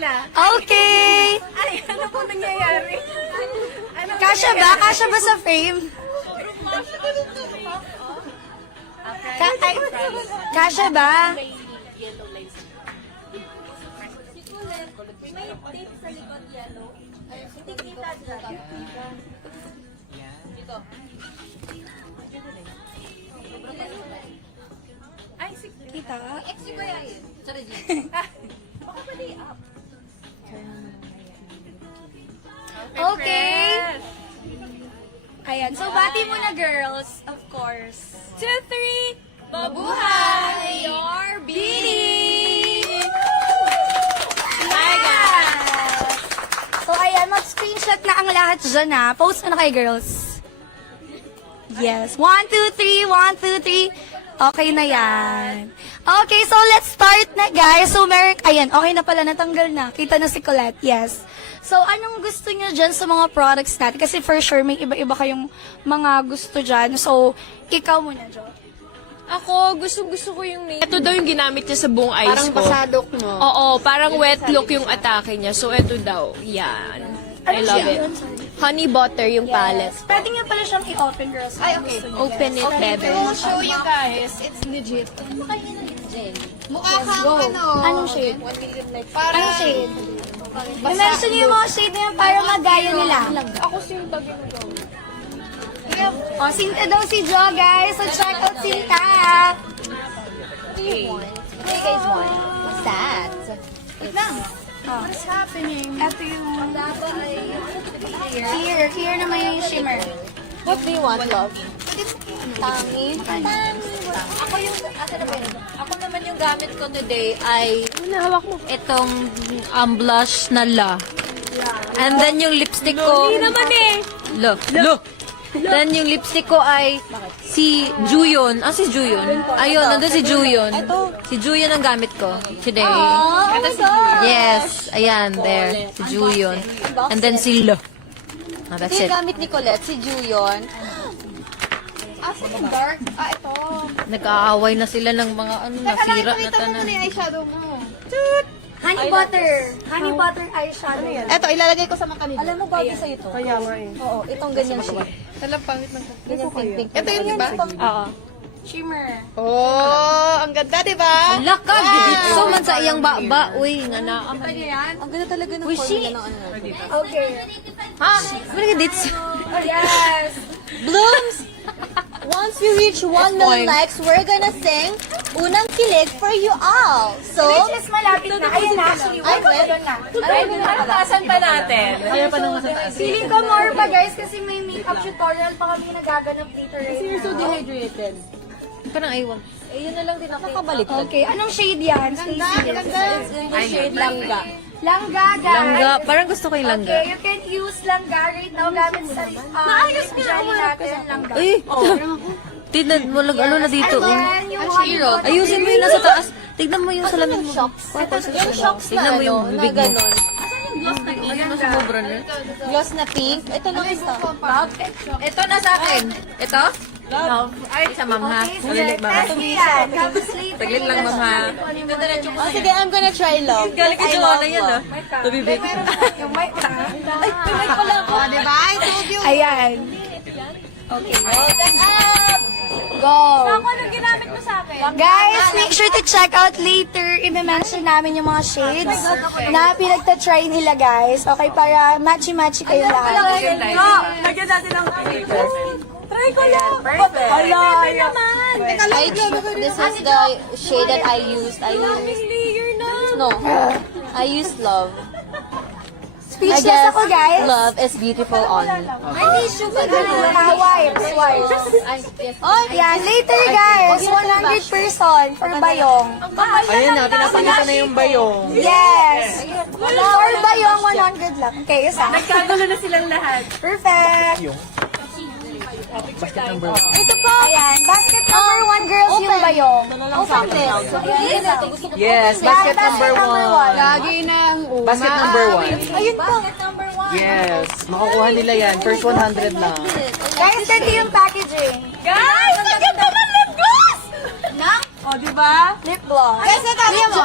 na. Okay. Ay, ano po nangyayari? Ano Kasha ba? Kasha ba sa frame? Ay, kasha ba? Ay, si Kita? Baka mali up. Okay. Ayan. So, bati muna, girls. Of course. 2, 3. Mabuhay your beauty! Hi, guys! So, ayan. Mag-screenshot na ang lahat dyan, ha. Post na kayo, girls. Yes. 1, 2, 3. 1, 2, 3. Okay na yan. Okay, so let's start na, guys. So, meron, ayan, okay na pala, natanggal na. Kita na si Colette, yes. So, anong gusto niyo dyan sa mga products natin? Kasi for sure, may iba-iba kayong mga gusto dyan. So, ikaw muna, Jo. Ako, gusto ko yung name. Ito daw yung ginamit niya sa buong eyes Parang ko. pasadok, no? Oo, parang wet look yung atake niya. So, ito daw. Yan. I love it. Honey butter yung palette. Pwede niyo pala siyang i-open, girls. Ay, okay. Open it, Bebe. Show you guys, it's legit. Mukha kang ano. Anong shade? Parang Anong shade? I-mention niyo yung mga shade na yan para magaya nila. Ako sintag yung daw. O, Sinta daw si Jo, guys. So, check out Sinta. Hey guys, what's that? Wait lang. Oh. What's happening? Ito yung... Clear. Clear naman yung shimmer. What do you want, love? Tangi? Ako naman yung gamit ko today ay Nahawak mo. itong blush na La. And then yung lipstick ko... Hindi naman eh. La. Then yung lipstick ko ay si Juyon. Ah, si Juyon. Ayun, nandun si Juyon. Si Juyon ang gamit ko today. Oh my God! Yes, ayan, there. Si Juyon. And then si La. Ah, that's Ito it. yung gamit ni Colette, si Juyon. Dark? Ito. Nag-aaway na sila ng mga ano, nasira na tanan. yung eyeshadow mo. Honey butter. Honey butter eyeshadow. Ito, ilalagay ko sa mga kanila. Alam mo, bagay sa'yo to. Kaya nga eh. Oo, itong ganyan shade. Talang pangit ng Ganyan pink-pink. Ito yun, di ba? Oo. Shimmer. Oh, ang ganda, di ba? Laka, giditso man sa iyang baba. Uy, nga na. Ang ganda talaga ng Uy, formula ng ano. Okay. Ha? Ano giditso? Oh, yes. Blooms! Once we reach 1 million likes, we're gonna sing Unang Kilig for you all. So, Which is malapit na. Ayun na, actually. Ay, wait. Ayun na. Taasan pa natin. Feeling ko more pa, guys, kasi may makeup tutorial pa kami nagaganap dito right now. dehydrated. Parang aywan. Eh, yun na lang din ako. Nakabalik. Okay, anong shade yan? Stacy? Shade langga. Langga, guys. Langga. Parang gusto ko yung langga. Okay, you can use langga right now gamit sa Maayos natin, langga. Uy! Tignan mo, ano na dito. And then, yung honey butter. Ayusin mo yung nasa taas. Tignan mo yung salamin mo. Yung shocks na Tignan mo yung ano, na bibig mo. ganon. Ayun na sumobra na. Gloss na pink. Ito lang isa. Ito na sa akin. Ito? Love. Ay, sa ma'am ha. Okay, sige, test me yan. Tapos later, Taglit lang, ma'am, ha? Oh, sige, I'm gonna try love. Galing ka I siya love na yan love. ah. Tabibig. Yung mic, ha? Ay, may pala ako. Oh, di ba? I told you. Ayan. Okay. Go! Ako nang ginamit mo sa akin. Guys, make sure to check out later. I-mention namin yung mga shades na pinagta-try nila, guys. Okay, para matchy-matchy kayo lahat. Lagyan natin ng Try ko lang. Perfect. Naman. This is the shade that I used. Layer na. No. I used love. Speechless ako, guys. Love is beautiful on. Wipes. Oh, Yan, later, guys. 100 person for Bayong. Ayun na, pinapakita na yung bayong. Yes. For Bayong, 100 lang. Okay, isa. Nagkagulo na silang lahat. Perfect. Ito po. Ayan. Basket number 1, girls, yung Bayong. Open this. Yes, basket number one. Lagi ng Basket number one. Ayun po. Yes, makukuha nila yan. First 100 lang. Guys, ganito yung packaging. Guys! Lagyan pa ng lip gloss! O, di ba? Lip gloss. Kasi kami mo.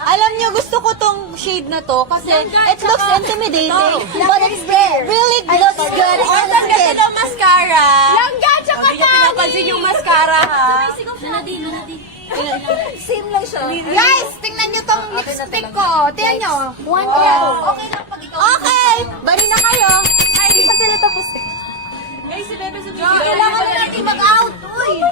Alam niyo, gusto ko tong shade na to kasi it looks intimidating, but it really looks good on the skin. Ito mascara. Langga, tsaka Hindi niyo pinapansin yung mascara, ha? Same lang siya. Guys, tingnan nyo tong lipstick ko. Tingnan nyo. One yan. Okay lang pag ikaw. Okay! Bali na kayo. Hindi pa sila tapos. Guys, si Bebe Kailangan na natin mag-out. Uy!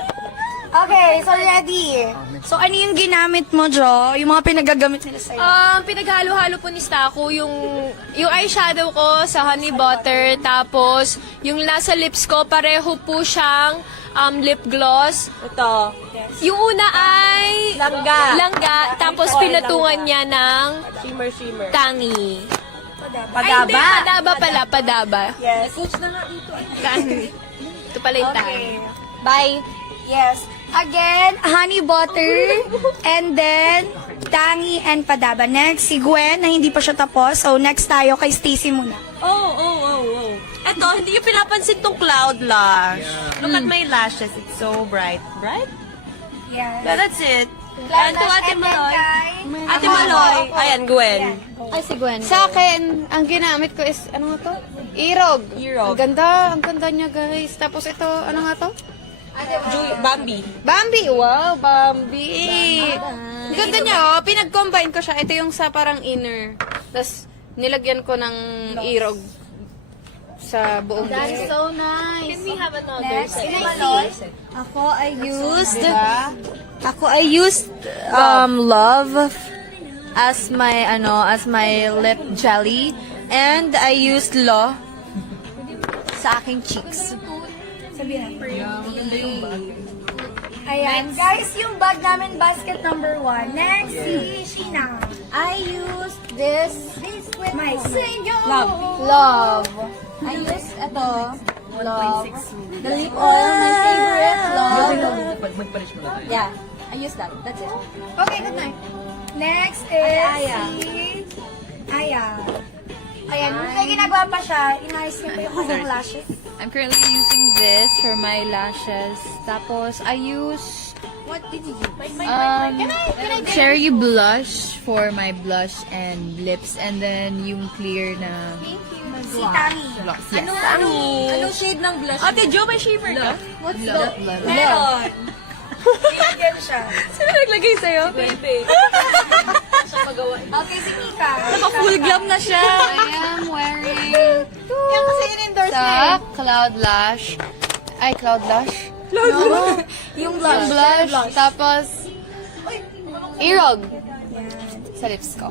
Okay, so ready. So ano yung ginamit mo, Jo? Yung mga pinagagamit nila sa'yo? Pinaghalo-halo po ni Stako yung eyeshadow ko sa honey butter, tapos yung nasa lips ko, pareho po siyang lip gloss. Ito. Yung una ay langga, tapos pinatungan niya ng Shimmer. tangi. Padaba. Padaba pala, padaba. Yes. Tangi. Ito pala yung tangi. Bye. Yes. Again, honey butter, and then tangi and padaba. Next, si Gwen, na hindi pa siya tapos. So, next tayo kay Stacy muna. Oh. Ito, hindi yung pinapansin tong cloud lash. Look at my lashes. It's so bright. Bright? Yes. Yeah, that's it. And to Ate Maloy. Ate Maloy. Ayan, Gwen. Ay, si Gwen. Sa akin, ang ginamit ko is, ano nga to? Irog. Irog. Ang ganda niya guys. Tapos ito, ano nga to? Bambi. Bambi. Wow, Bambi. Ang ganda niya, oh. Pinag-combine ko siya. Ito yung sa parang inner. Tapos, nilagyan ko ng irog sa buong gusto. So nice. Can we have another Next, set? si Maloy. Ako, I used Love as my lip jelly, and I used Lo sa aking cheeks. Ayan. Guys, yung bag namin, basket number 1. Next, si Sheena. I used this This with my single. Love. I used Love. The lip oil, my favorite, Love. Magpalis mo na tayo. Yeah, I used that. That's it. Okay, good night. Next is Aya. si Aya. Ayan, may ginagawa pa siya. Inayos niya pa yung kanyang lashes. I'm currently using this for my lashes. Tapos, I use cherry blush for my blush and lips. And then, yung clear na Si Tami. gloss. Yes. Anong shade ng blush? Ate Jo, may shaper ka? Meron. Binigyan siya. Sino naglagay sa'yo? Bebe. Okay, si Mika. Naka-full glam na siya. I am wearing Yan kasi in-endorse niya. sa Cloud Lash. Ay, Cloud Lash? Yung Yung blush. Tapos, irog. Sa lips ko.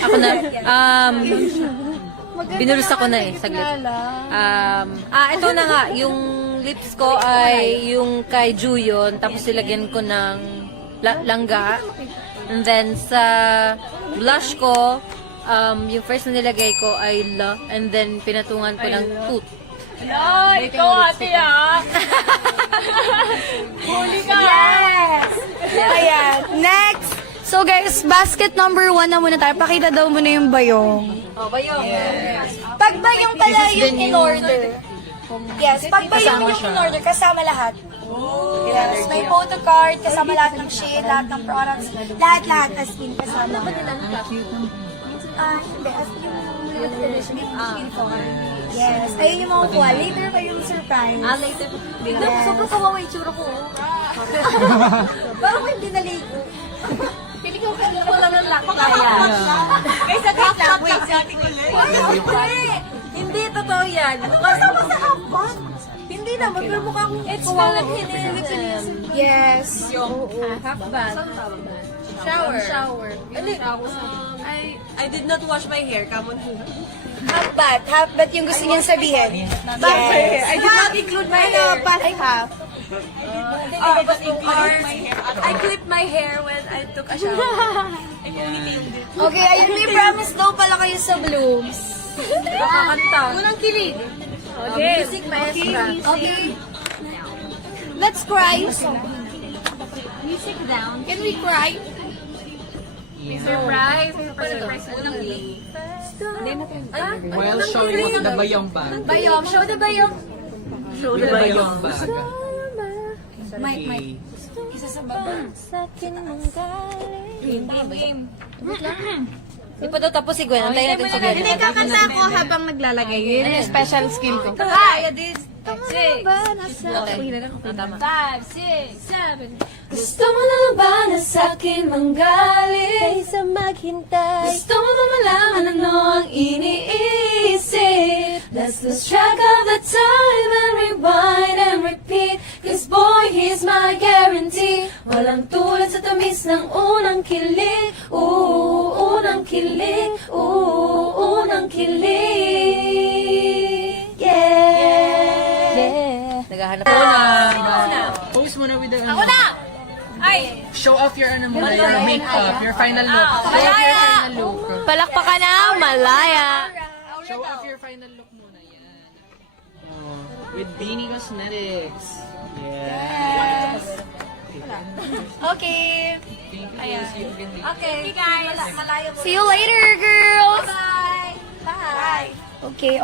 Ako na, binulus ako na eh, saglit. Ito na nga, yung lips ko ay yung kay Juyon, tapos ilagyan ko ng langga. And then sa blush ko, yung first na nilagay ko ay La, and then pinatungan ko ng tooth. Ito, ate Yes! Ayan. Next. So guys, basket number 1 na muna tayo. Pakita daw muna yung bayong. Oh, bayong. Pag bayong pala yung in-order. Yes, pag bayong yung in-order, kasama lahat. Yes, may photo card, kasama lahat ng shade, lahat ng products, lahat as in kasama. Hindi, as in yes, ayun yung mga kuha. Later pa yung surprise. Later. Bigla ko, sobrang kawawa yung tsura ko. Parang may dinaligo. Pili ko lang ng lakaya. Guys, nag-half-back sa ating ulit. Hindi, totoo yan. Kasama sa half-back. Hindi naman, pero mukha akong it's Philippines. Yes. Shower. I did not wash my hair. Come on. Half-back yung gusto niyang sabihin. Yes. I did not include my hair. Half. I clipped my hair when I took a shower. Okay, ayun, may promise daw pala kayo sa Blooms. Nakakanta. Unang kilig. Music maestra. Okay. Let's cry. Music down. Can we cry? Surprise. Surprise. Unang kilig. While showing the bayong bag. Bayong. Show the bayong. The bayong bag. Mike. Sa akin ang galing. Di pa daw tapos si Gwen. Antayin natin si Gwen. Hindi, kakanta ako habang naglalagay. Yun yung special skill ko. 5, 6, 7. Gusto mo na ba na sa'kin manggaling? Kaysa maghintay. Gusto mo ba malaman ano ang iniisip? Let's lose track of the time and rewind and repeat. Cause boy, he's my guarantee. Walang tulad sa tamis ng unang kilig. Ooh, unang kilig. Ooh, unang kilig. Yeah. Naghahanap ako Pose muna with the Ay! show off your your makeup, your final look. Show off your final look. Palakpakan na, Malaya! Show off your final look muna. Yan. Oh, with Beanie Cosmetics. Yes. Okay. Thank you. Okay, guys. See you later, girls. Bye. Okay.